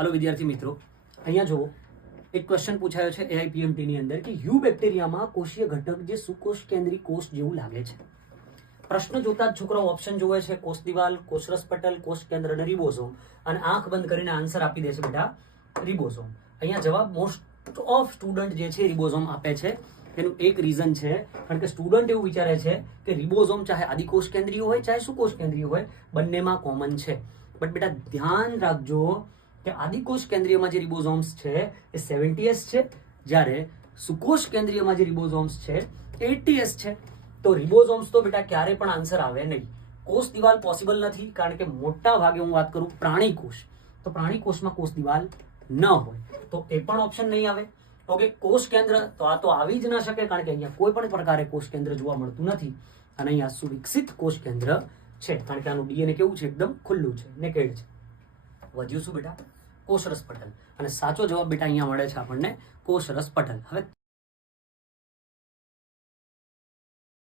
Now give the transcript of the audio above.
Hello विद्यार्थी मित्रों, अहींया जो एक क्वेश्चन पूछायो छे एआईपीएमटी ની અંદર કે યુ બેક્ટેરિયામાં કોષીય ઘટક જે સુકોષ કેન્દ્રી કોષ જેવું લાગે છે। પ્રશ્ન જોતા જ છોકરાઓ ઓપ્શન જોવે છે કોષ દિવાલ, કોષરસ પટલ, કોષ કેન્દ્ર અને રિબોસોમ અને આંખ બંધ કરીને આન્સર આપી દે છે બેટા રિબોસોમ। અહીંયા જવાબ મોસ્ટ ઓફ સ્ટુડન્ટ જે છે રિબોસોમ આપે છે। એનું એક રીઝન છે કારણ કે સ્ટુડન્ટ એવું વિચારે છે કે રિબોસોમ ચાહે આદિકોષ કેન્દ્રીય હોય ચાહે સુકોષ કેન્દ્રીય હોય બંનેમાં કોમન છે। બટ બેટા ધ્યાન રાખજો કે આદિકોષ કેન્દ્રીયમાં જે રિબોસોમ્સ છે એ 70S છે, જ્યારે સુકોષ કેન્દ્રીયમાં જે રિબોસોમ્સ છે એ 80S છે। તો રિબોસોમ્સ તો બેટા ક્યારે પણ આન્સર આવે નહીં। કોષ દિવાલ પોસિબલ નથી કારણ કે મોટા ભાગે હું વાત કરું પ્રાણી કોષ, તો પ્રાણી કોષમાં કોષ દિવાલ ન હોય તો એ પણ ઓપ્શન નહીં આવે। ઓકે, કોષ કેન્દ્ર તો આ તો આવી જ ન શકે કારણ કે અહીંયા કોઈ પણ પ્રકારે કોષ કેન્દ્ર જોવા મળતું નથી અને અહીંયા સુવિકસિત કોષ કેન્દ્ર છે કારણ કે આનું ડીએનએ કેવું છે, એકદમ ખુલ્લું છે, નેકેડ છે। વધ્યું શું બેટા? કોષરસ પટલ। અને સાચો જવાબ બેટા અહીંયા મળે છે આપણને કોષરસ પટલ। હવે